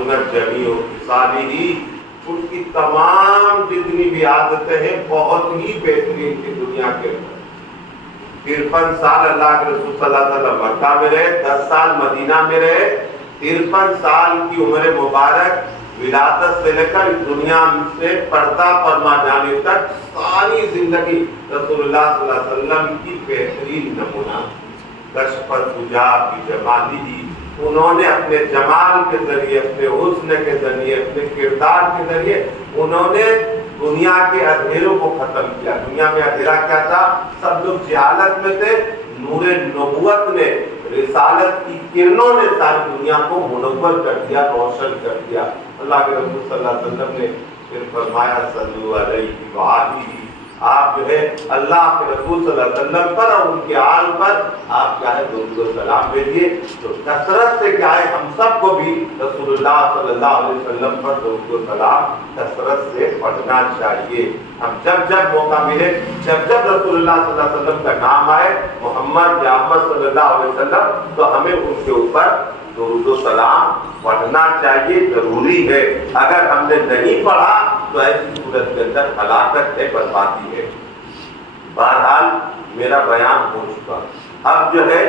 حسنت جمیع خصالہ، ان کی تمام جتنی بھی عادتیں ہیں بہت ہی بہترین تھی دنیا کے اندر۔ 53 سال اللہ کے رسول صلی اللہ علیہ وسلم مکہ میں رہے، 10 سال مدینہ میں رہے، 53 سال کی عمر مبارک، ولادت سے لے کر دنیا سے پردہ فرما جانے تک ساری زندگی رسول اللہ صلی اللہ علیہ وسلم کی بہترین نمونہ کشف الحجا بجمالہ، انہوں نے اپنے جمال کے ذریعے، اپنے حسن کے ذریعے، اپنے کردار کے ذریعے انہوں نے دنیا کے اندھیروں کو ختم کیا۔ دنیا میں اندھیرا کیا تھا؟ سب لوگ جہالت میں تھے، نور نبوت نے، رسالت کی کرنوں نے ساری دنیا کو منور کر دیا، روشن کر دیا۔ اللہ کے رسول صلی اللہ علیہ وسلم نے پھر فرمایا صلو علیہ وآلہ، آپ جو ہے اللہ کے رسول صلی اللہ علیہ وسلم پر اور ان کے آل پر آپ کیا ہے درود و سلام بھیجیے۔ تو کثرت سے کیا ہے ہم سب کو بھی رسول اللہ صلی اللہ علیہ وسلم پر درود و سلام کثرت سے پڑھنا چاہیے۔ ہم جب جب موقع ملے، جب جب رسول اللہ صلی اللہ علیہ وسلم کا نام آئے، محمد یا احمد صلی اللہ علیہ وسلم، تو ہمیں ان کے اوپر درود و سلام پڑھنا چاہیے، ضروری ہے۔ اگر ہم نے نہیں پڑھا تو ایسی صورت کے اندر ہلاکت ہے، بربادی ہے۔ بہرحال میرا بیان ہو چکا، اب جو ہے